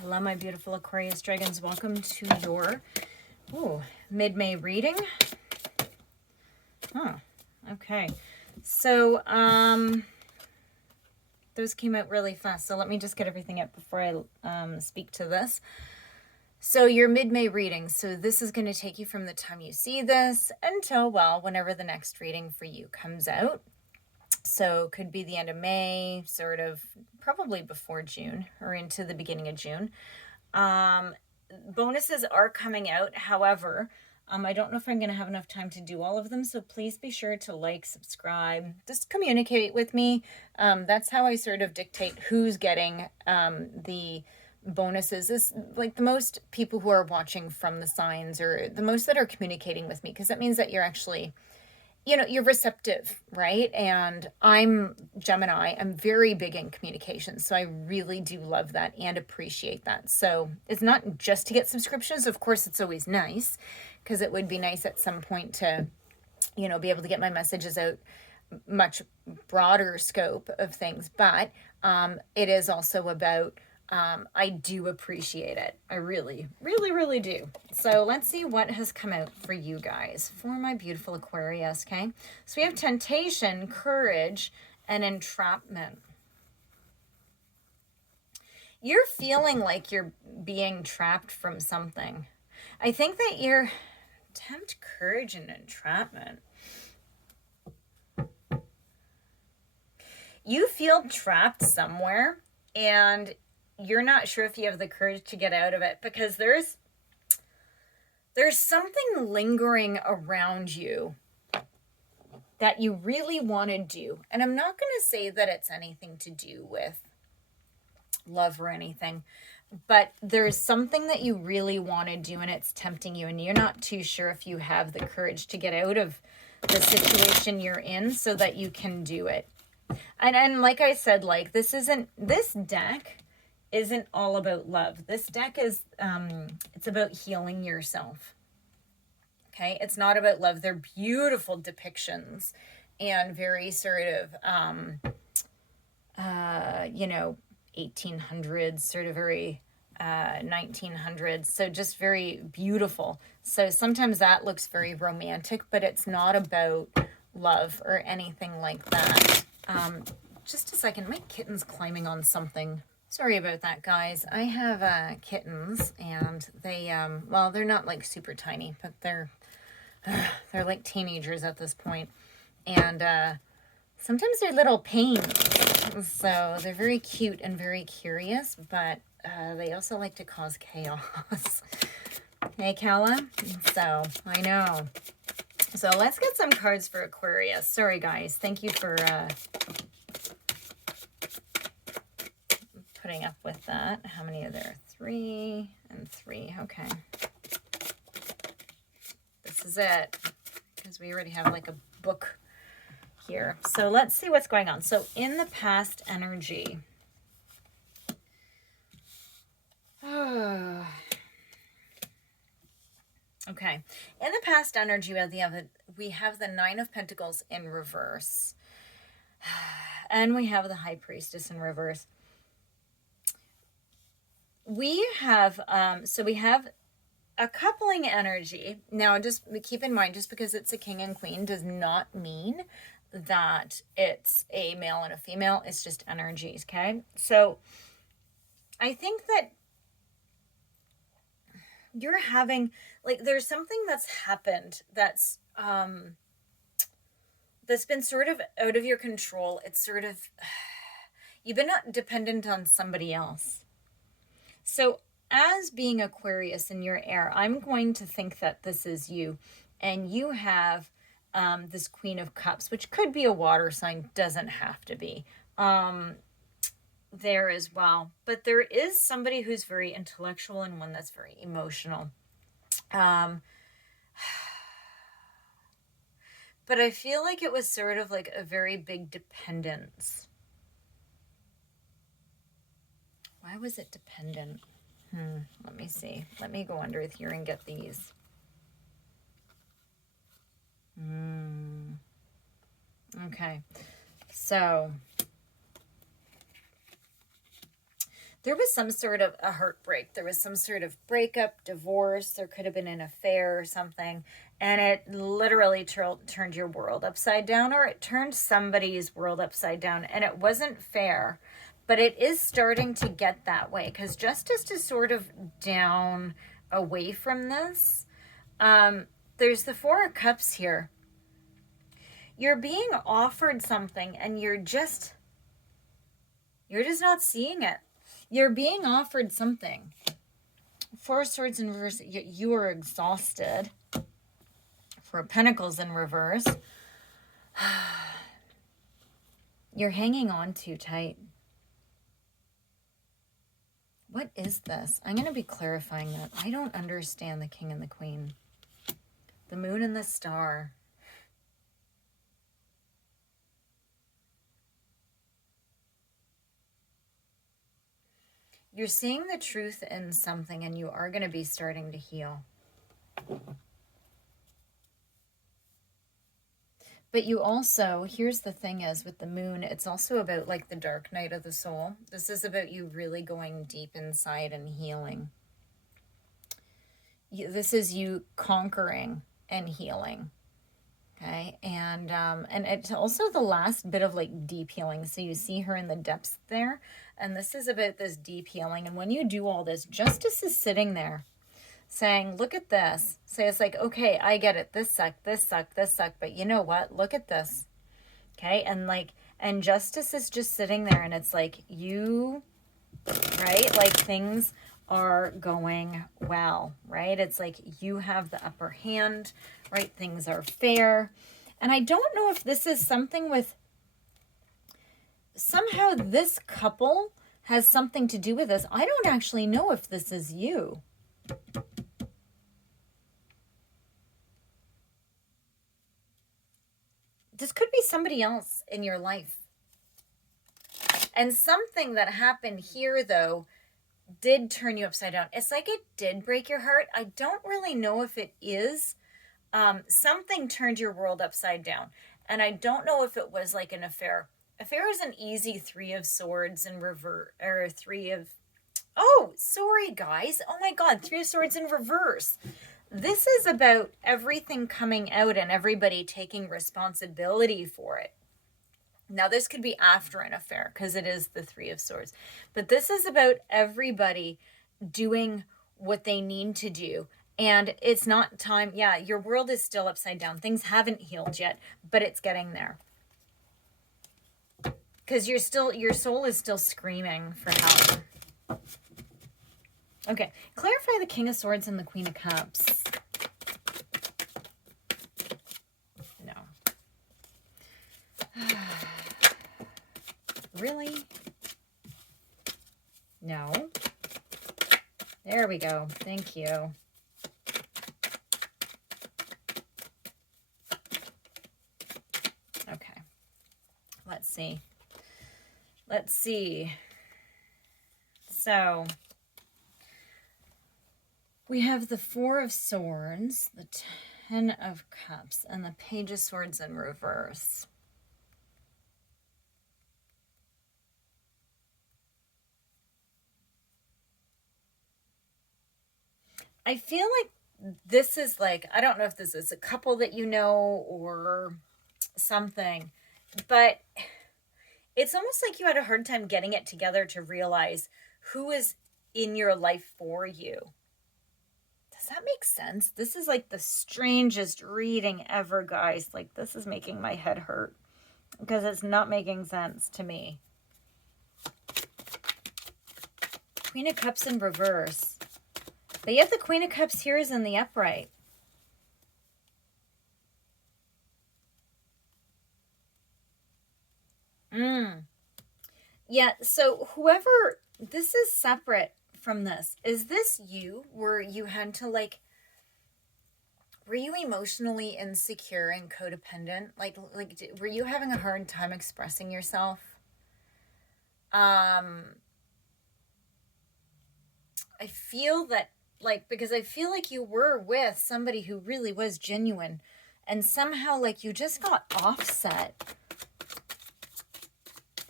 Hello, my beautiful Aquarius dragons. Welcome to your mid-May reading. Oh, okay. So, those came out really fast. So let me just get everything up before I speak to this. So your mid-May reading. So this is going to take you from the time you see this until, well, whenever the next reading for you comes out. So could be the end of May, sort of probably before June or into the beginning of June. Bonuses are coming out. However, I don't know if I'm going to have enough time to do all of them. So please be sure to like, subscribe, just communicate with me. That's how I sort of dictate who's getting the bonuses. Is like the most people who are watching from the signs, or the most that are communicating with me, because that means that you're actually, you're receptive, right? And I'm Gemini. I'm very big in communication. So I really do love that and appreciate that. So it's not just to get subscriptions. Of course, it's always nice, because it would be nice at some point to, be able to get my messages out much broader scope of things. But it is also about, I do appreciate it. I really, really, really do. So let's see what has come out for you guys, for my beautiful Aquarius, okay? So we have temptation, courage, and entrapment. You're feeling like you're being trapped from something. I think that you're tempt, courage, and entrapment. You feel trapped somewhere, and you're not sure if you have the courage to get out of it, because there's something lingering around you that you really want to do. And I'm not going to say that it's anything to do with love or anything, but there's something that you really want to do, and it's tempting you, and you're not too sure if you have the courage to get out of the situation you're in so that you can do it. And like I said, like this deck isn't all about love. This deck is, it's about healing yourself. Okay. It's not about love. They're beautiful depictions and very sort of, 1800s, sort of very, 1900s. So just very beautiful. So sometimes that looks very romantic, but it's not about love or anything like that. Just a second. My kitten's climbing on something. Sorry about that, guys. I have kittens, and they, well, they're not like super tiny, but they're like teenagers at this point. And sometimes they're little pains. So they're very cute and very curious, but they also like to cause chaos. Hey, Kala? So, I know. So let's get some cards for Aquarius. Sorry, guys. Thank you for putting up with that. How many are there? 3 and 3. Okay. This is it, because we already have like a book here. So let's see what's going on. So in the past energy. Okay. In the past energy, we have the 9 of Pentacles in reverse. And we have the High Priestess in reverse. We have, we have a coupling energy. Now, just keep in mind, just because it's a king and queen does not mean that it's a male and a female. It's just energies, okay? So I think that you're having, like, there's something that's happened that's been sort of out of your control. It's sort of, you've been dependent on somebody else. So as being Aquarius in your air, I'm going to think that this is you, and you have this Queen of Cups, which could be a water sign, doesn't have to be there as well. But there is somebody who's very intellectual and one that's very emotional. But I feel like it was sort of like a very big dependence. Why was it dependent? Let me see. Let me go under here and get these. Okay. So there was some sort of a heartbreak. There was some sort of breakup, divorce. There could have been an affair or something. And it literally turned your world upside down, or it turned somebody's world upside down. And it wasn't fair. But it is starting to get that way, because justice is sort of down away from this. There's the Four of Cups here. You're being offered something and you're just not seeing it. You're being offered something. Four of Swords in reverse. You are exhausted. Four of Pentacles in reverse. You're hanging on too tight. What is this? I'm going to be clarifying that. I don't understand the King and the Queen. The Moon and the Star. You're seeing the truth in something, and you are going to be starting to heal. But you also, here's the thing is, with the moon, it's also about like the dark night of the soul. This is about you really going deep inside and healing. This is you conquering and healing. Okay, and it's also the last bit of like deep healing. So you see her in the depths there, and this is about this deep healing. And when you do all this, justice is sitting there saying, look at this. Say, it's like, okay, I get it. This sucked, this sucked, this sucked. But you know what? Look at this. Okay, and justice is just sitting there, and it's like, you, right? Like things are going well, right? It's like you have the upper hand, right? Things are fair. And I don't know if this is something with, somehow this couple has something to do with this. I don't actually know if this is you. This could be somebody else in your life. And something that happened here, though, did turn you upside down. It's like it did break your heart. I don't really know if it is. Something turned your world upside down. And I don't know if it was like an affair. Affair is an easy Three of Swords in reverse, or Three of... Oh, sorry, guys. Oh my God, Three of Swords in reverse. This is about everything coming out and everybody taking responsibility for it. Now, this could be after an affair because it is the Three of Swords. But this is about everybody doing what they need to do. And it's not time. Yeah, your world is still upside down. Things haven't healed yet, but it's getting there. Because your soul is still screaming for help. Okay, clarify the King of Swords and the Queen of Cups. No. Really? No. There we go. Thank you. Okay. Let's see. Let's see. So, we have the Four of Swords, the Ten of Cups, and the Page of Swords in reverse. I feel like this is like, I don't know if this is a couple that you know or something, but it's almost like you had a hard time getting it together to realize who is in your life for you. Does that make sense? This is like the strangest reading ever, guys. Like, this is making my head hurt because it's not making sense to me. Queen of Cups in reverse. But yet the Queen of Cups here is in the upright. Yeah, so whoever, this is separate from this. Is this you where you had to like, were you emotionally insecure and codependent? Like were you having a hard time expressing yourself? I feel that, like, because I feel like you were with somebody who really was genuine, and somehow like you just got offset.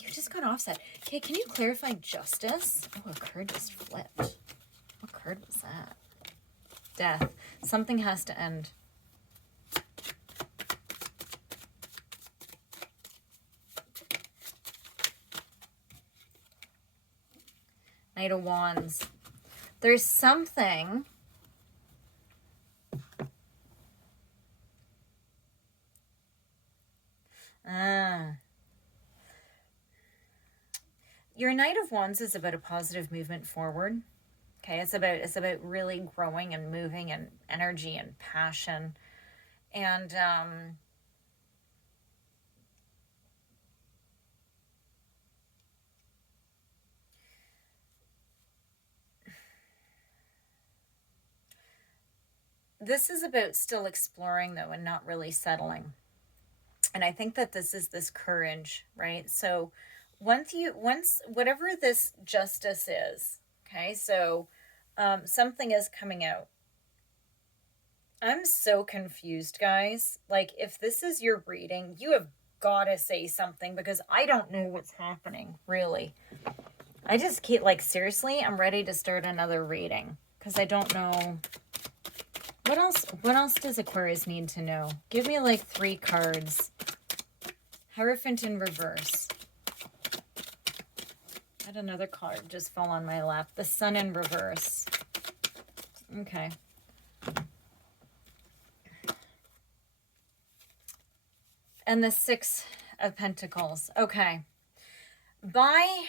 You just got offset. Okay, can you clarify justice? Oh, a card just flipped. What card was that? Death. Something has to end. Knight of Wands. There's something. Your Knight of Wands is about a positive movement forward. Okay, it's about really growing and moving and energy and passion. And this is about still exploring, though, and not really settling. And I think that this is this courage, right? So once whatever this justice is, okay, so something is coming out. I'm so confused, guys. Like, if this is your reading, you have got to say something, because I don't know what's happening, really. I just keep, like, seriously, I'm ready to start another reading, because I don't know. What else does Aquarius need to know? Give me, like, 3 cards. Hierophant in reverse. I had another card just fall on my lap. The Sun in reverse. Okay. And the 6 of Pentacles. Okay. By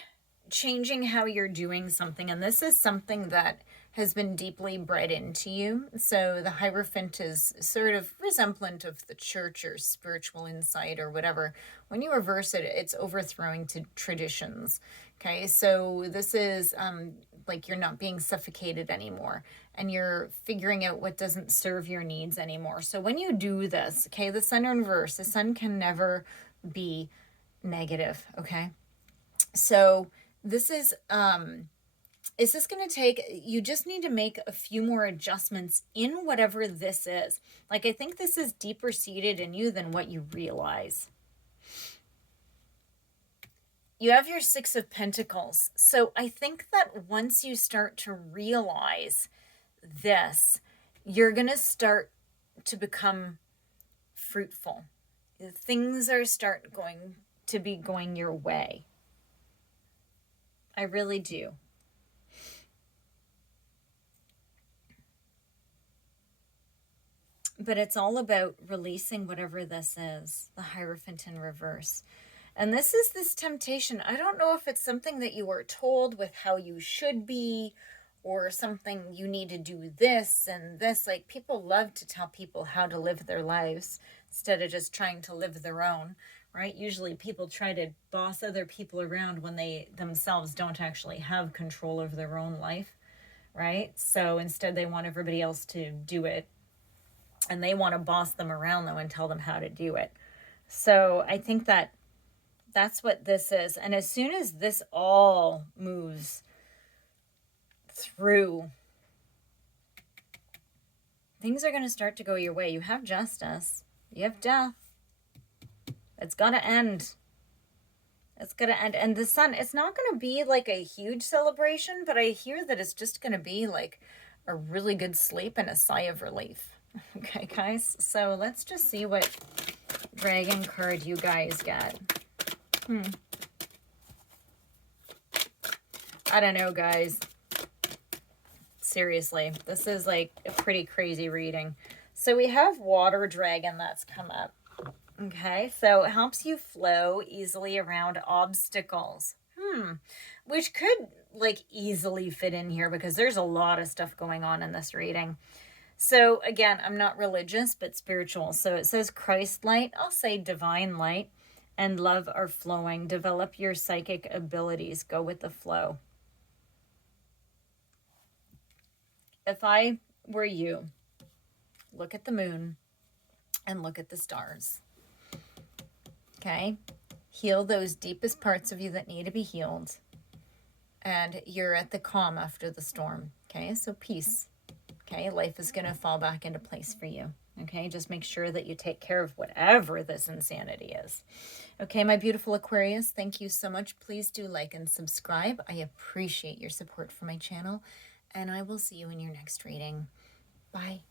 changing how you're doing something, and this is something that has been deeply bred into you. So the Hierophant is sort of resemblant of the church or spiritual insight or whatever. When you reverse it, it's overthrowing to traditions. Okay, so this is like you're not being suffocated anymore, and you're figuring out what doesn't serve your needs anymore. So when you do this, okay, the Sun in reverse, the Sun can never be negative, okay? So this is this going to take, you just need to make a few more adjustments in whatever this is. Like, I think this is deeper seated in you than what you realize. You have your 6 of Pentacles. So I think that once you start to realize this, you're going to start to become fruitful. Things are going to be going your way. I really do. But it's all about releasing whatever this is, the Hierophant in reverse. And this is this temptation. I don't know if it's something that you were told with how you should be, or something you need to do this and this. Like, people love to tell people how to live their lives instead of just trying to live their own, right? Usually people try to boss other people around when they themselves don't actually have control over their own life, right? So instead they want everybody else to do it, and they want to boss them around, though, and tell them how to do it. So I think that that's what this is. And as soon as this all moves through, things are going to start to go your way. You have justice. You have death. It's got to end. It's going to end. And the Sun, it's not going to be like a huge celebration, but I hear that it's just going to be like a really good sleep and a sigh of relief. Okay, guys, so let's just see what dragon card you guys get. I don't know, guys. Seriously, this is like a pretty crazy reading. So we have water dragon that's come up. Okay, so it helps you flow easily around obstacles. Which could like easily fit in here, because there's a lot of stuff going on in this reading. So again, I'm not religious, but spiritual. So it says Christ light. I'll say divine light and love are flowing. Develop your psychic abilities. Go with the flow. If I were you, look at the moon and look at the stars. Okay? Heal those deepest parts of you that need to be healed. And you're at the calm after the storm. Okay? So peace. Okay, life is going to fall back into place for you. Okay, just make sure that you take care of whatever this insanity is. Okay, my beautiful Aquarius, thank you so much. Please do like and subscribe. I appreciate your support for my channel, and I will see you in your next reading. Bye.